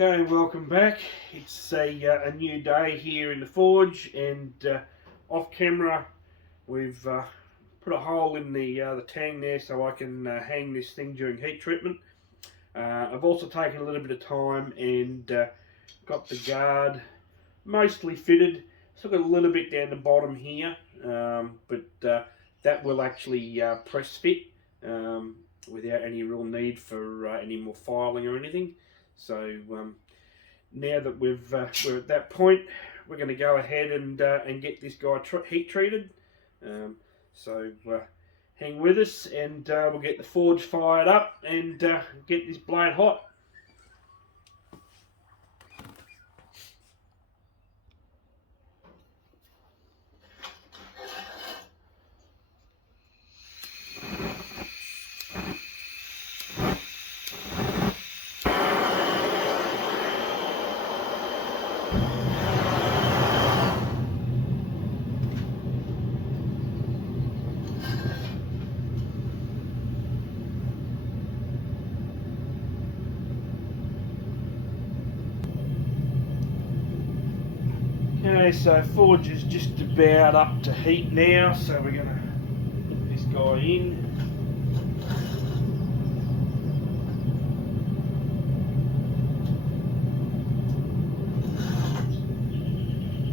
Okay, welcome back. It's a new day here in the forge, and off camera we've put a hole in the tang there so I can hang this thing during heat treatment. I've also taken a little bit of time and got the guard mostly fitted. Still got a little bit down the bottom here, but that will actually press fit without any real need for any more filing or anything. So now that we're at that point, we're going to go ahead and get this guy heat treated. So hang with us, and we'll get the forge fired up and get this blade hot. Okay, so forge is just about up to heat now, so we're going to put this guy in.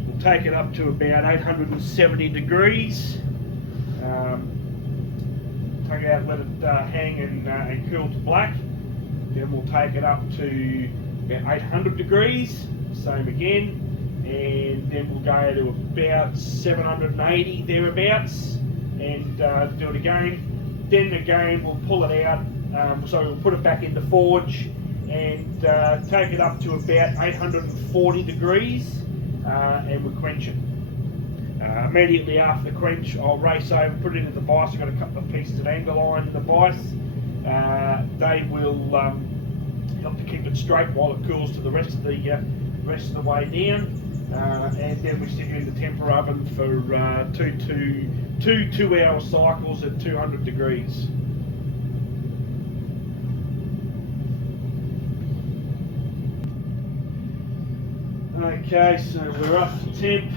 We'll take it up to about 870 degrees. Take it out, let it hang and cool to black. Then we'll take it up to about 800 degrees, same again. And then we'll go to about 780 thereabouts and do it again. Then again we'll pull it out, so we'll put it back in the forge and take it up to about 840 degrees and we'll quench it. Immediately after the quench, I'll race over, put it into the vise. I've got a couple of pieces of angle iron in the vise. They will help to keep it straight while it cools to the rest of the way down. And then we stick it in the temper oven for two 2-hour cycles at 200 degrees. Okay, so we're up to temp.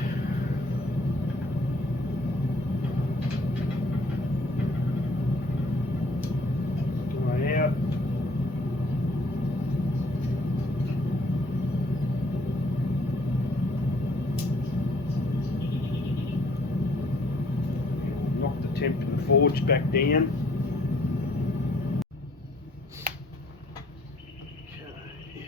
Going out. Temp in the forge back down. Okay.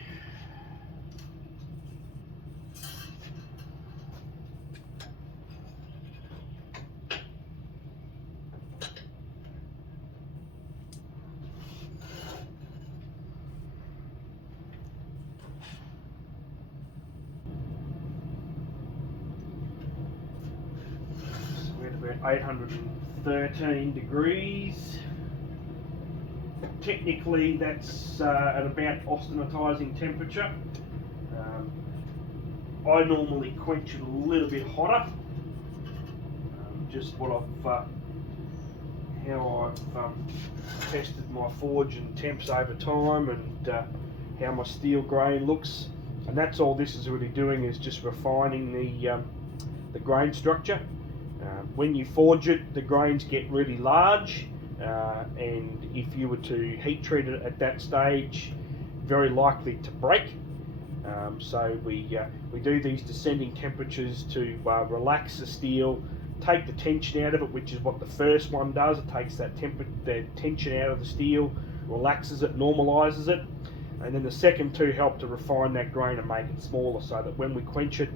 So we're at about 813 degrees. Technically that's at about austenitizing temperature. I normally quench it a little bit hotter. Just what how I've tested my forge and temps over time, and how my steel grain looks, and that's all this is really doing, is just refining the grain structure. When you forge it, the grains get really large, and if you were to heat treat it at that stage, very likely to break. So we do these descending temperatures to relax the steel, take the tension out of it, which is what the first one does. It takes the tension out of the steel, relaxes it, normalizes it, and then the second two help to refine that grain and make it smaller, so that when we quench it,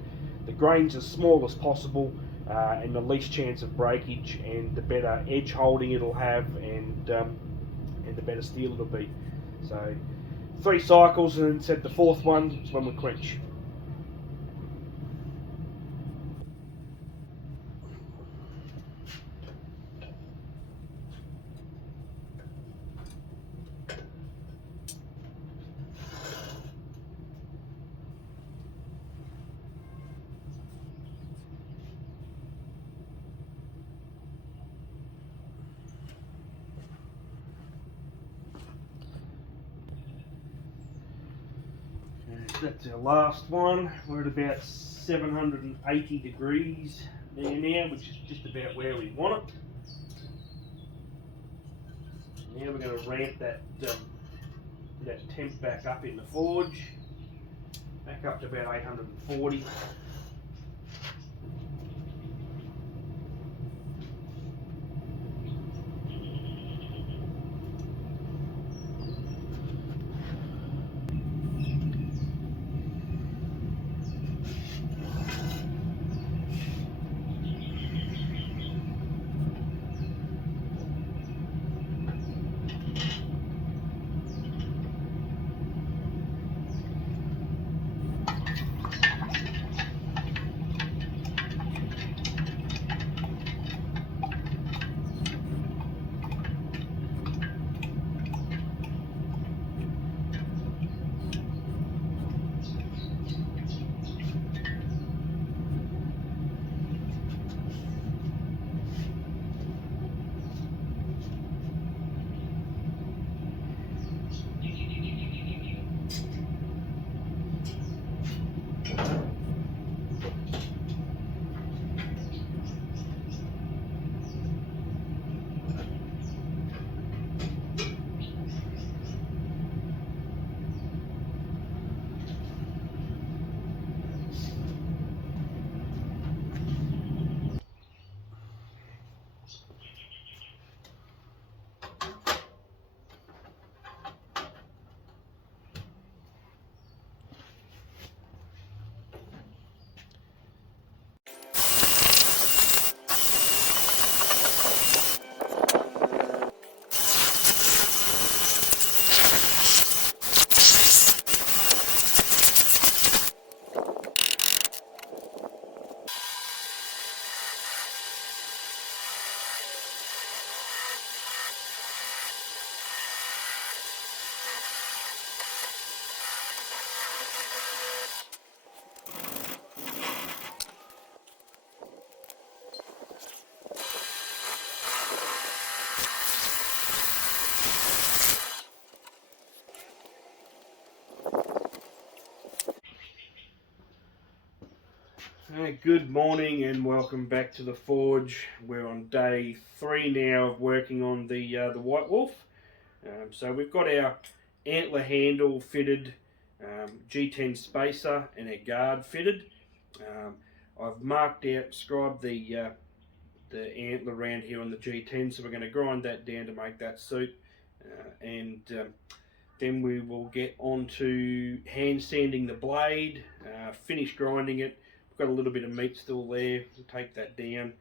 the grain's as small as possible, and the least chance of breakage, and the better edge holding it'll have, and the better steel it'll be. So 3 cycles, and then set the 4th one is when we quench. That's our last one. We're at about 780 degrees there now, which is just about where we want it. Now we're going to ramp that temp back up in the forge, back up to about 840. Good morning and welcome back to the forge. We're on day 3 now of working on the White Wolf. So we've got our antler handle fitted, G10 spacer and our guard fitted. I've marked out, scribed the antler around here on the G10, so we're going to grind that down to make that suit, and then we will get on to hand sanding the blade, finish grinding it. Got a little bit of meat still there, we'll take that down,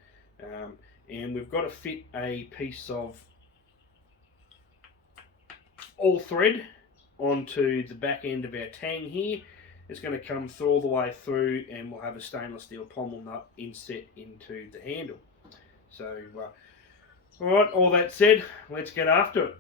and we've got to fit a piece of all thread onto the back end of our tang here. It's going to come through all the way through, and we'll have a stainless steel pommel nut inset into the handle. So alright, all that said, let's get after it.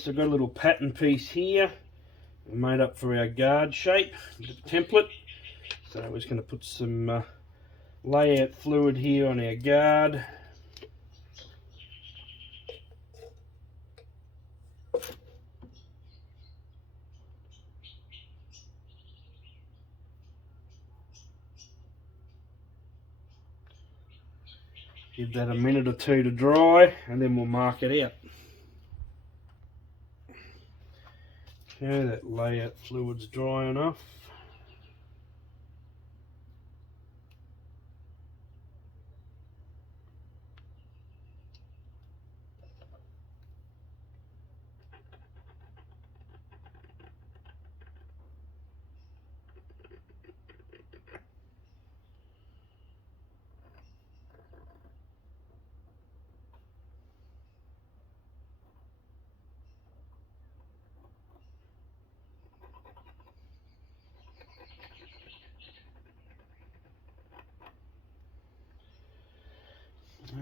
so I've got a little pattern piece here made up for our guard shape, a bit of template. So we're just going to put some layout fluid here on our guard. Give that a minute or two to dry and then we'll mark it out. Okay, that layout fluid's dry enough.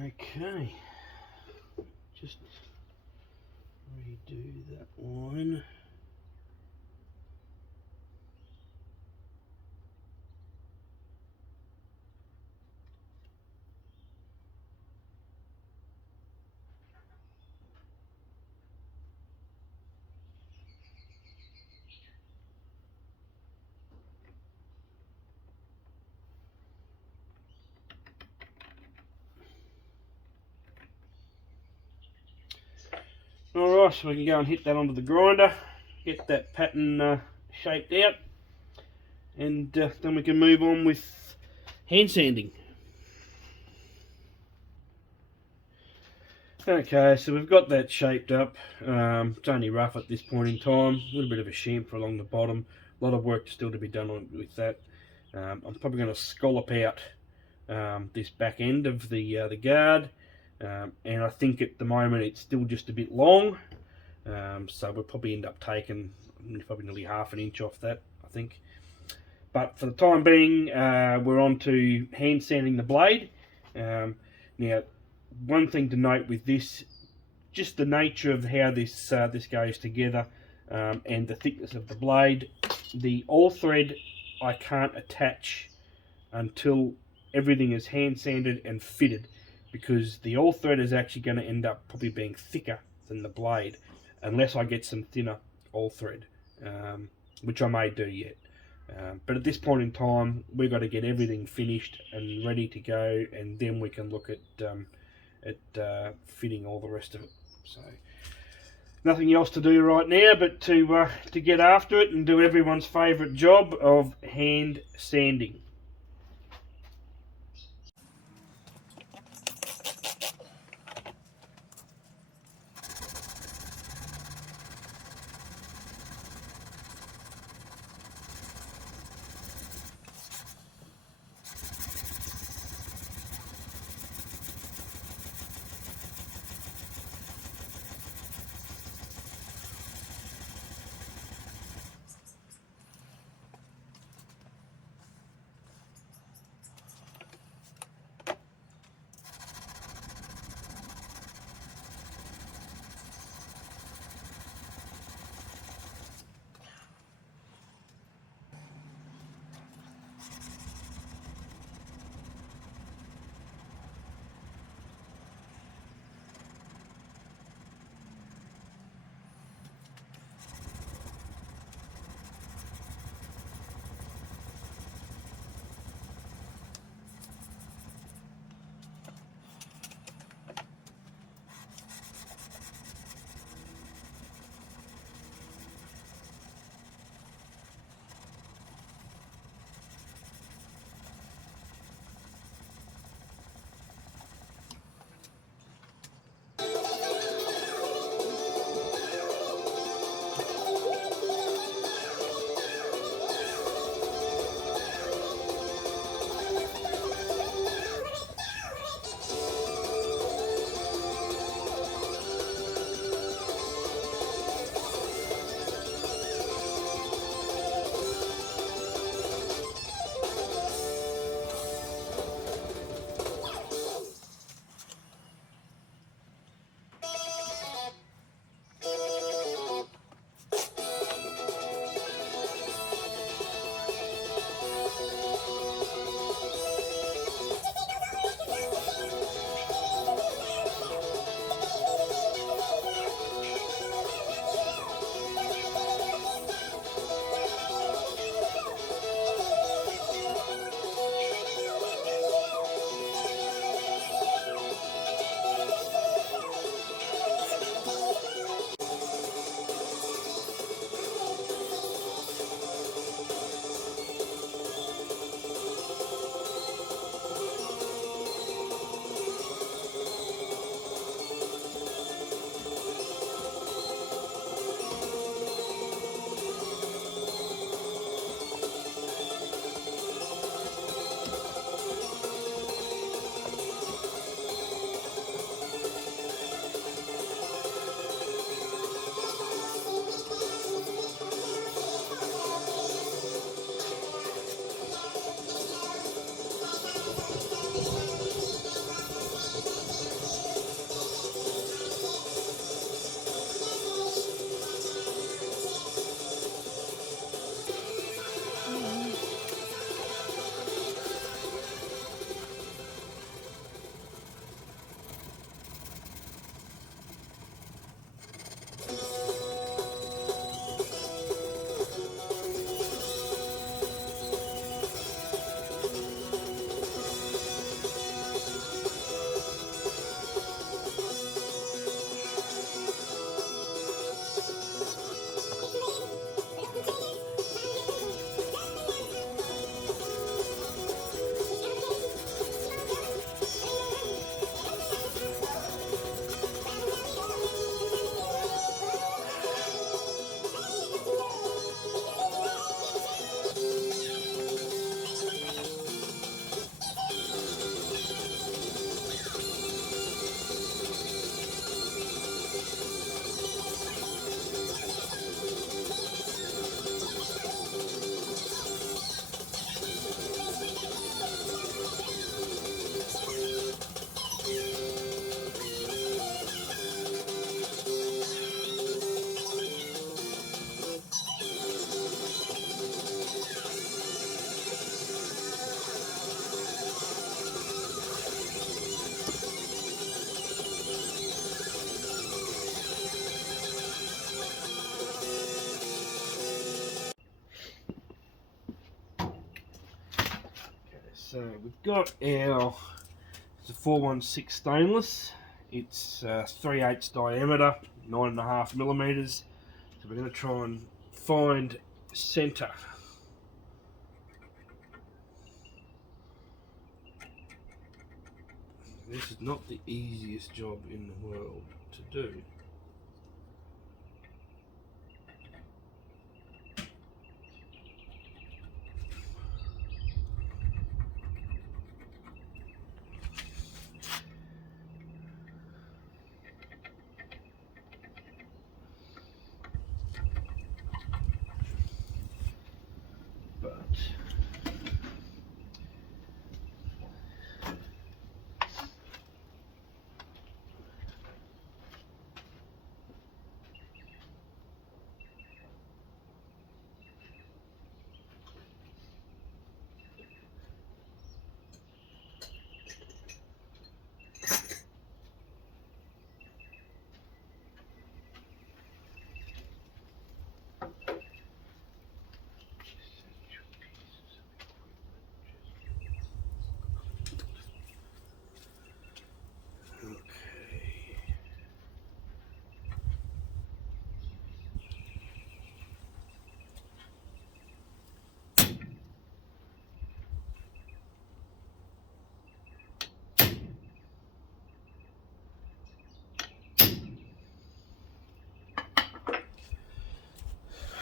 Okay, just redo that one. Alright, so we can go and hit that onto the grinder, get that pattern shaped out, and then we can move on with hand sanding. Okay, so we've got that shaped up. It's only rough at this point in time, a little bit of a chamfer along the bottom, a lot of work still to be done with that. I'm probably going to scallop out this back end of the guard. And I think at the moment it's still just a bit long, so we'll probably end up taking probably nearly ½ an inch off that, I think. But for the time being, we're on to hand sanding the blade. Now, one thing to note with this, just the nature of how this goes together, and the thickness of the blade. The all thread I can't attach until everything is hand sanded and fitted, because the all thread is actually going to end up probably being thicker than the blade unless I get some thinner all thread, which I may do yet. But at this point in time, we've got to get everything finished and ready to go, and then we can look at fitting all the rest of it. So nothing else to do right now but to get after it and do everyone's favourite job of hand sanding. So we've got our, it's a 416 stainless. It's 3/8 diameter, 9.5 millimeters. So we're going to try and find centre. This is not the easiest job in the world to do.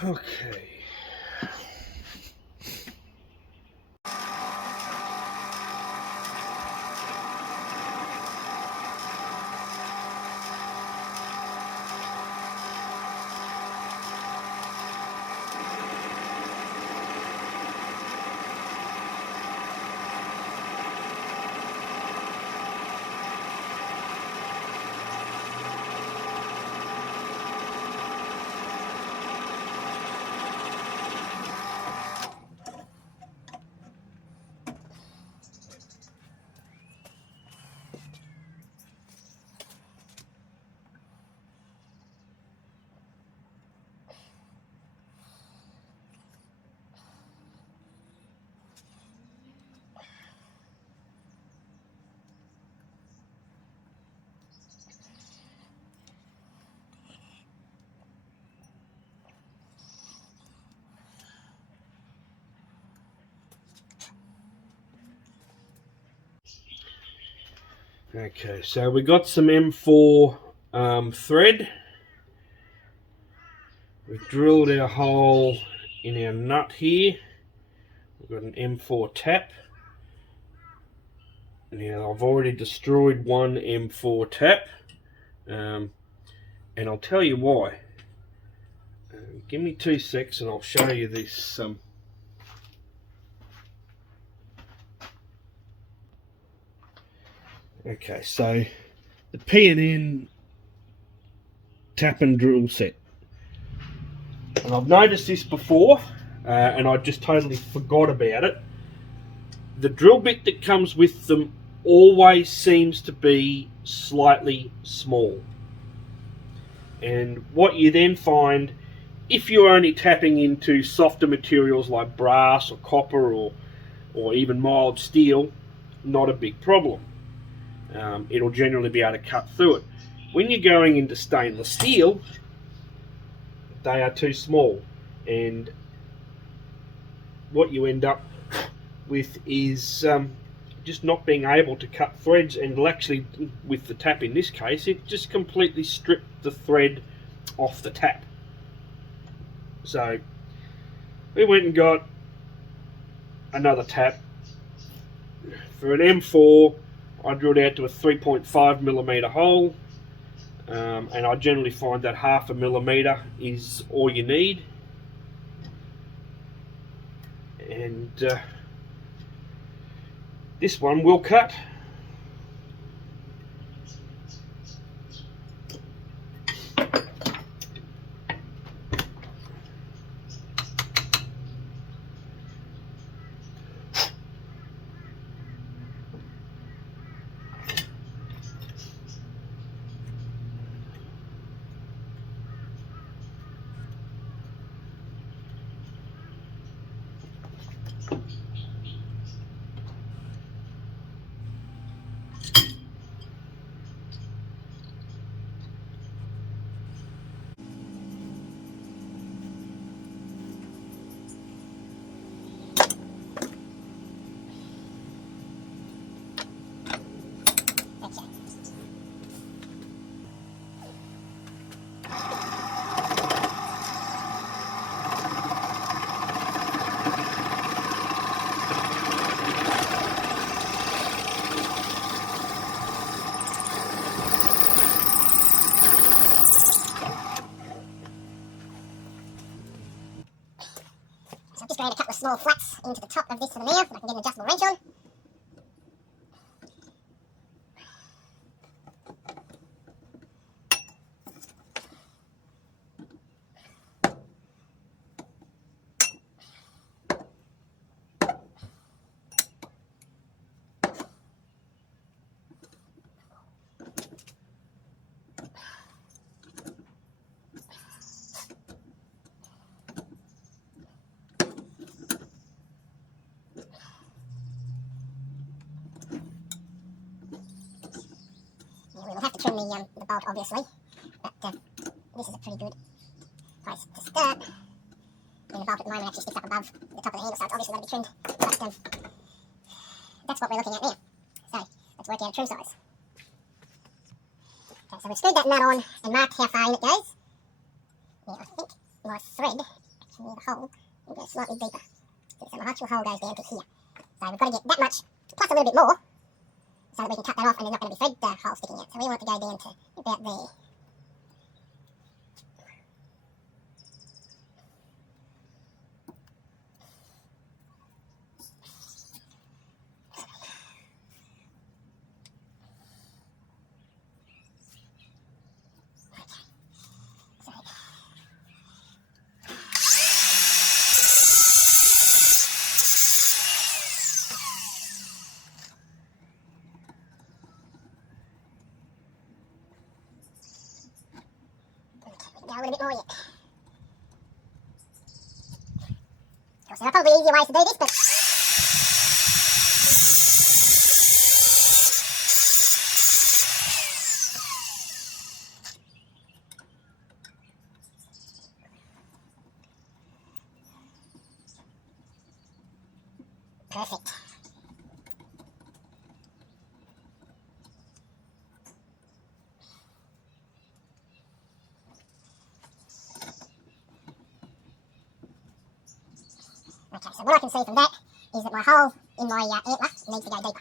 Okay. Okay, so we got some M4 thread. We've drilled our hole in our nut here. We've got an M4 tap. Now I've already destroyed one M4 tap, and I'll tell you why. Give me 2 secs and I'll show you this. Okay, so the P&N tap and drill set. And I've noticed this before, and I just totally forgot about it. The drill bit that comes with them always seems to be slightly small. And what you then find, if you're only tapping into softer materials like brass or copper or even mild steel, not a big problem. It'll generally be able to cut through it. When you're going into stainless steel, they are too small, and what you end up with is just not being able to cut threads, and it'll actually, with the tap in this case, it just completely stripped the thread off the tap. So we went and got another tap. For an M4, I drilled out to a 3.5 millimeter hole, and I generally find that 0.5 millimeter is all you need. And this one will cut. I've just ground a couple of small flats into the top of this for the now, so I can get an adjustable wrench on. We will have to trim the bolt, obviously, but this is a pretty good place to start. And the bolt at the moment actually sticks up above the top of the handle, so it's obviously got to be trimmed. But that's what we're looking at now. So let's work out a trim size. Okay, so we've screwed that nut on and marked how far in it goes. Now I think my thread, actually near the hole, will go slightly deeper. So my actual hole goes down to here. So we've got to get that much, plus a little bit more, so that we can cut that off and there's not going to be thread hole sticking out. So we want it to go down to about there. Go a little bit more yet. Of course, there are probably easier ways to do this, but perfect. Okay, so what I can see from that is that my hole in my antler needs to go deeper.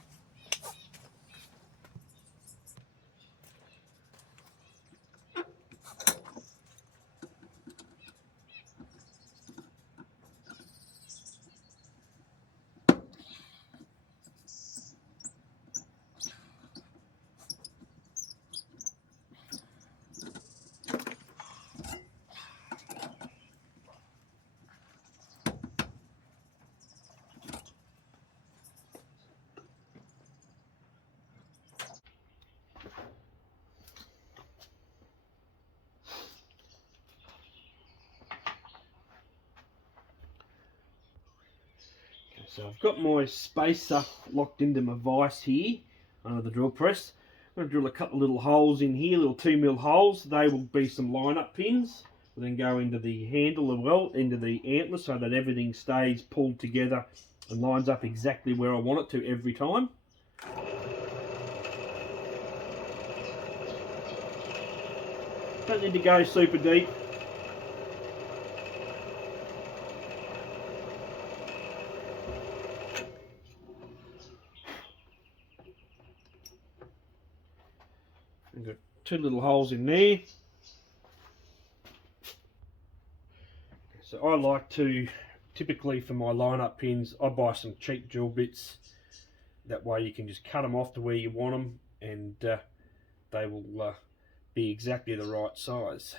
So I've got my spacer locked into my vise here under the drill press. I'm going to drill a couple of little holes in here, little 2mm holes. They will be some line-up pins. We'll then go into the handle as well, into the antler, so that everything stays pulled together and lines up exactly where I want it to every time. Don't need to go super deep. I've got 2 little holes in there. So I like to, typically for my line-up pins, I buy some cheap drill bits. That way you can just cut them off to where you want them, and they will be exactly the right size.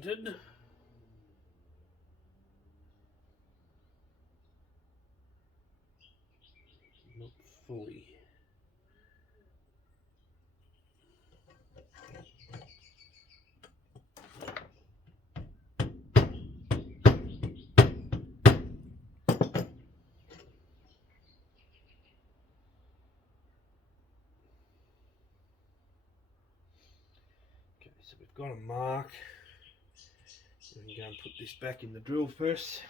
centered. Not fully. Okay, so we've got a mark. We can go and put this back in the drill press.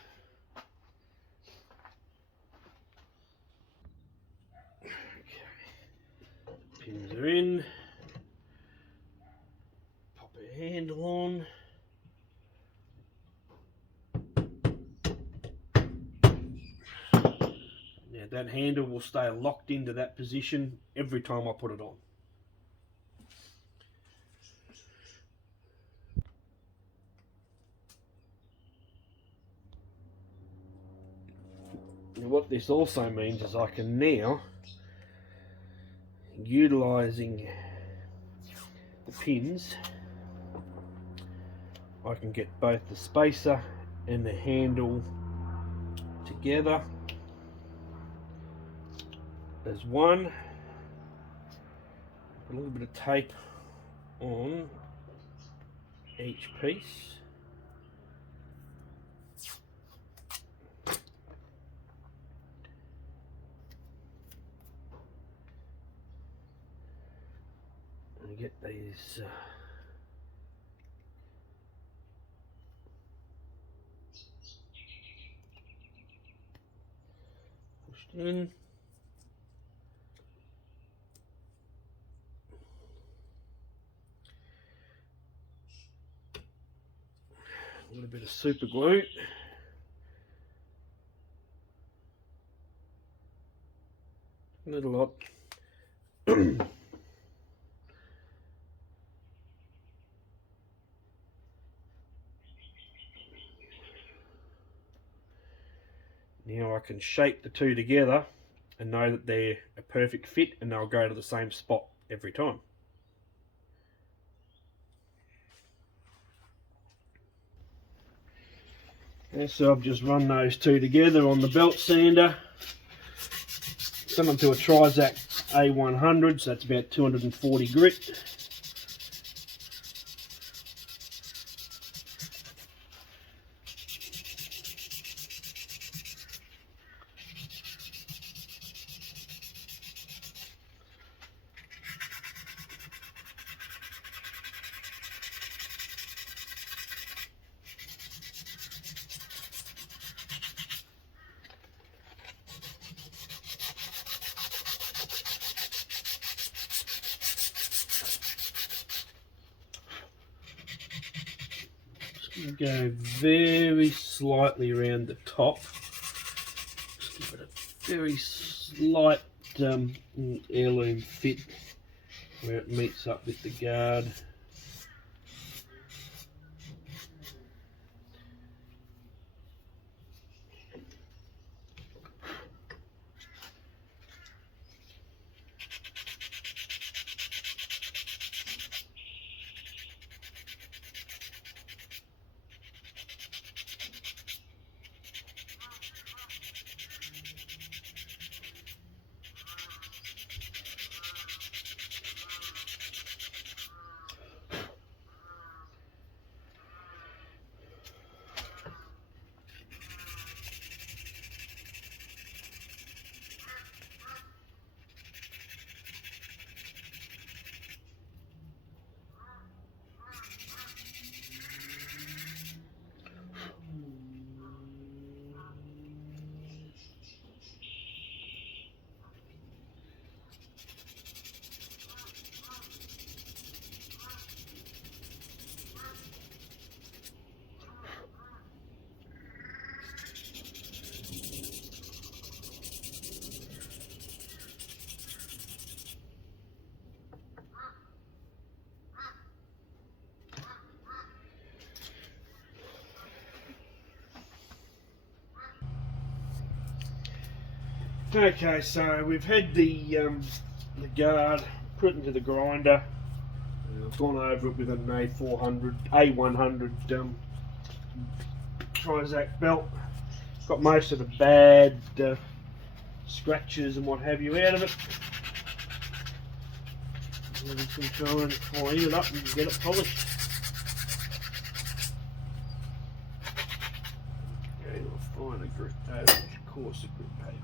Okay, pins are in. Pop a handle on. Now that handle will stay locked into that position every time I put it on. And what this also means is I can now, utilising the pins, I can get both the spacer and the handle together as one. Put a little bit of tape on each piece. And get these pushed in. A little bit of super glue. Not a lot. Now I can shape the two together and know that they're a perfect fit and they'll go to the same spot every time. And so I've just run those two together on the belt sander. Sent them to a Trizact A100, so that's about 240 grit. Go very slightly around the top. Just give it a very slight heirloom fit where it meets up with the guard. Okay, so we've had the guard put into the grinder. I've gone over it with an A100 Trizact belt. Got most of the bad scratches and what have you out of it. And we can try and clean it up and get it polished. Okay, I'll find a grip coarser grip paper.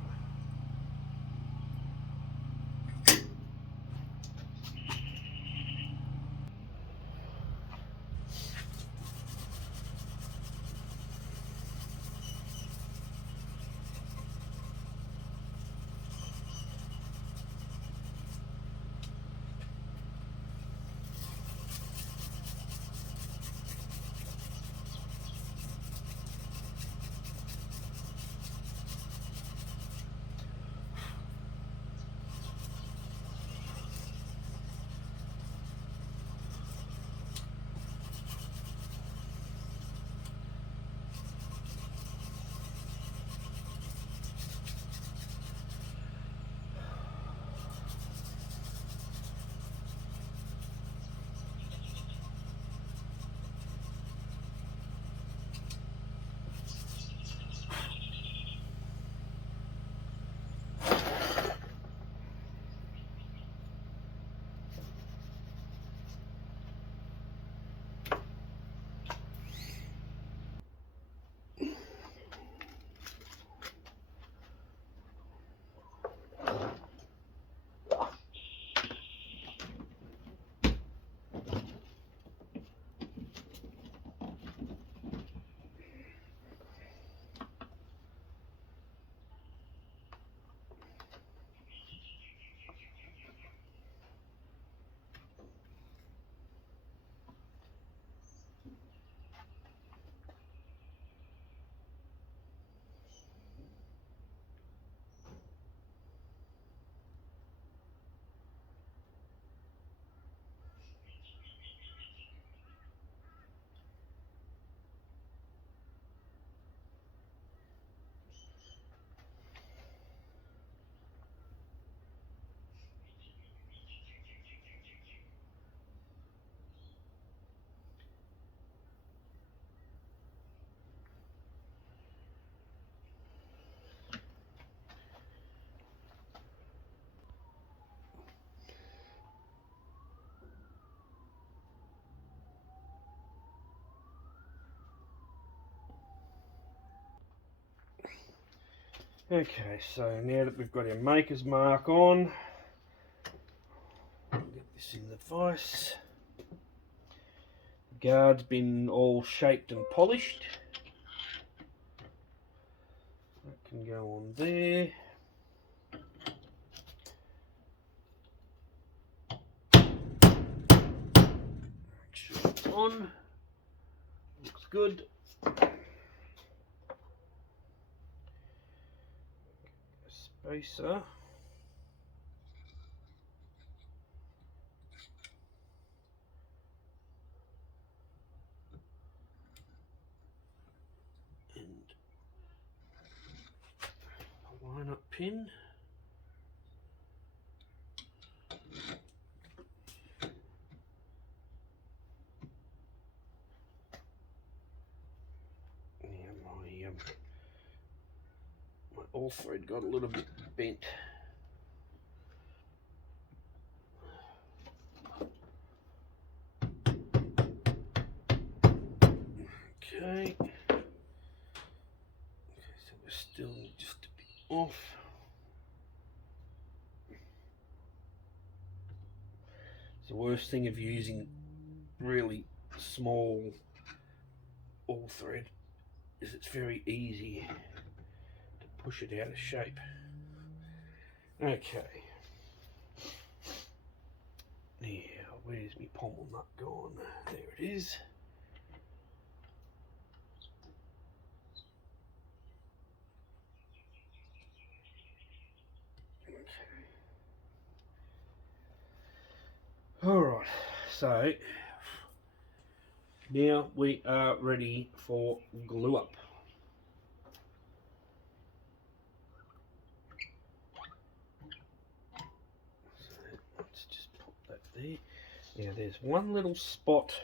Okay, so now that we've got our maker's mark on, get this in the vise. The guard's been all shaped and polished. That can go on there. Make sure it's on. Looks good. Spacer. And a line-up pin. Yeah, my all thread got a little bit bent. Okay. So we're still just a bit off. It's the worst thing of using really small all thread is it's very easy to push it out of shape. Okay. Now, where's my pommel nut gone? There it is. Alright, so now we are ready for glue up. So let's just put that there. Now there's one little spot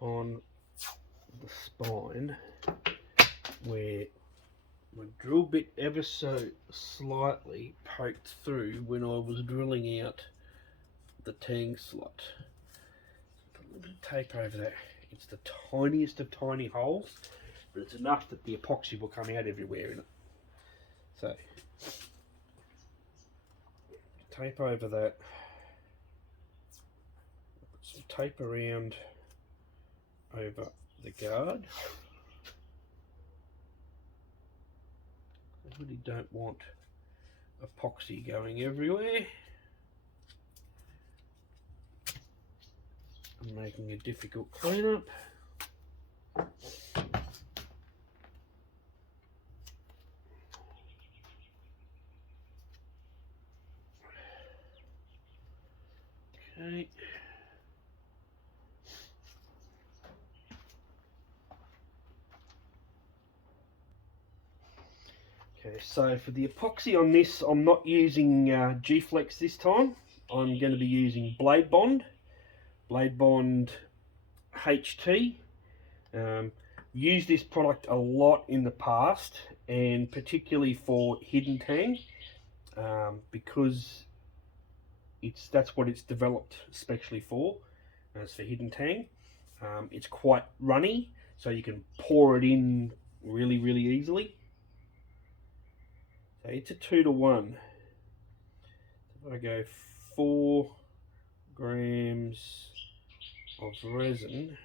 on the spine where my drill bit ever so slightly poked through when I was drilling out the tang slot. Put a little bit of tape over that. It's the tiniest of tiny holes, but it's enough that the epoxy will come out everywhere in it. So, tape over that. Put some tape around over the guard. I really don't want epoxy going everywhere and making a difficult cleanup. Okay. Okay, so for the epoxy on this, I'm not using G-Flex this time. I'm going to be using Blade Bond HT. Used this product a lot in the past, and particularly for hidden tang, because that's what it's developed especially for. As for hidden tang, it's quite runny, so you can pour it in really easily. So it's a 2-to-1. If I go 4 grams of resin,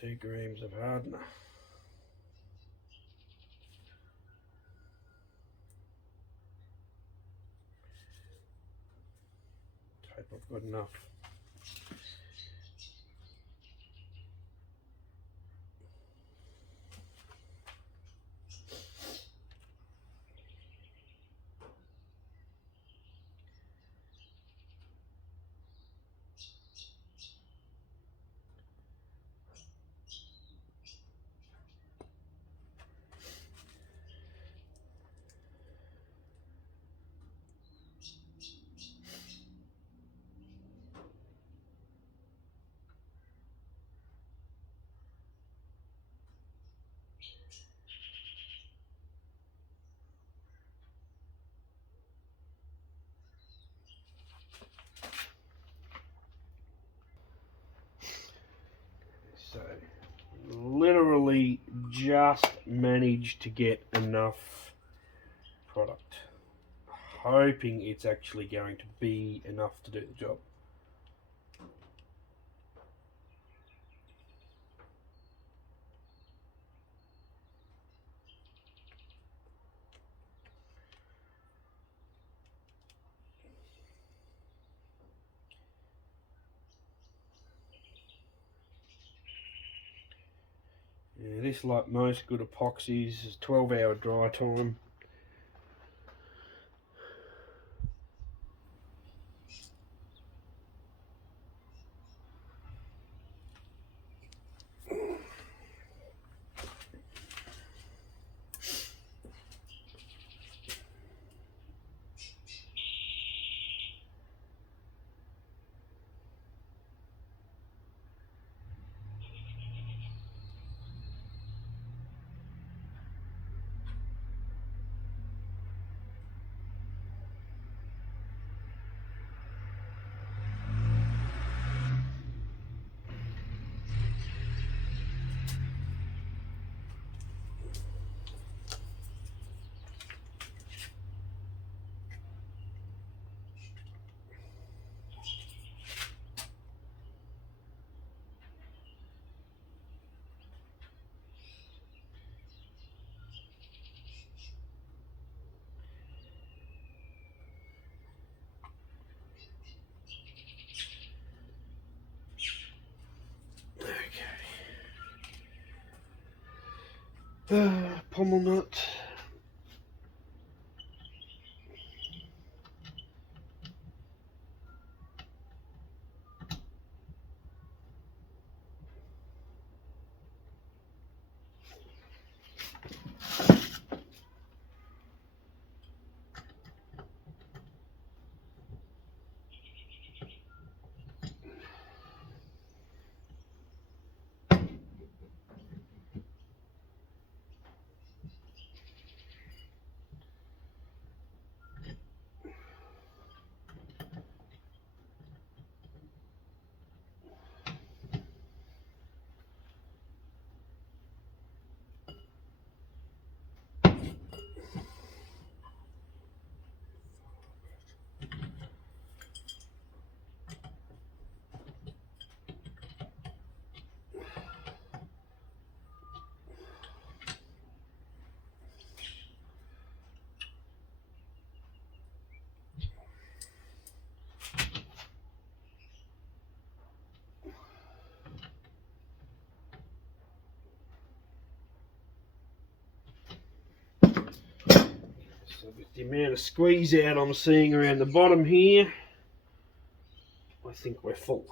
two grams of hardener. Hope I've got enough. So, literally just managed to get enough product. Hoping it's actually going to be enough to do the job. Yeah, this, like most good epoxies, is 12-hour dry time. Pommel nut. So with the amount of squeeze out I'm seeing around the bottom here, I think we're full.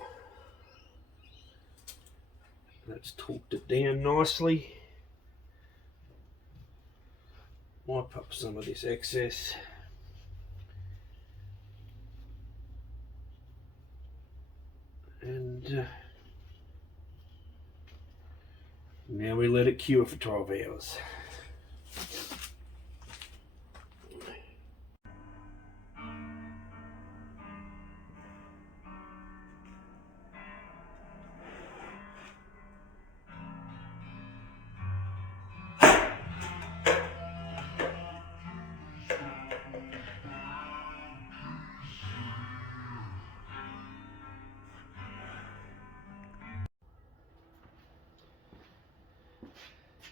That's torqued it down nicely. Wipe up some of this excess. And now we let it cure for 12 hours.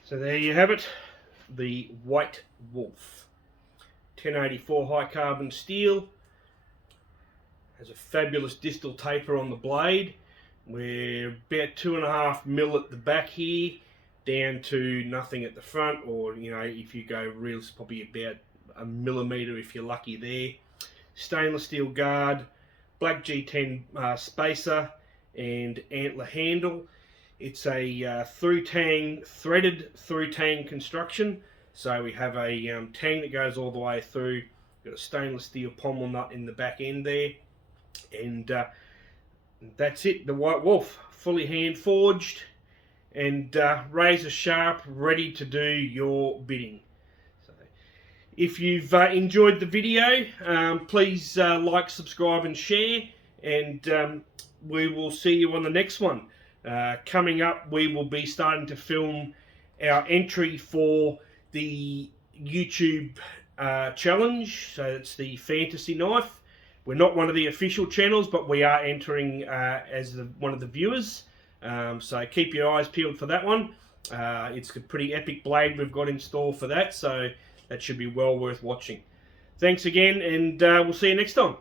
So there you have it, the White Wolf 1084 high carbon steel. Has a fabulous distal taper on the blade. We're about 2.5 mil at the back here, down to nothing at the front, or you know, if you go real, it's probably about 1 millimeter if you're lucky there. Stainless steel guard, black G10 spacer, and antler handle. It's a threaded through tang construction. So we have a tang that goes all the way through. Got a stainless steel pommel nut in the back end there, and that's it. The White Wolf, fully hand forged and razor sharp, ready to do your bidding. So, if you've enjoyed the video, please like, subscribe, and share. And we will see you on the next one. Coming up, we will be starting to film our entry for the YouTube challenge. So it's the fantasy knife. We're not one of the official channels, but we are entering as one of the viewers. So keep your eyes peeled for that one. It's a pretty epic blade we've got in store for that, so that should be well worth watching. Thanks again, and we'll see you next time.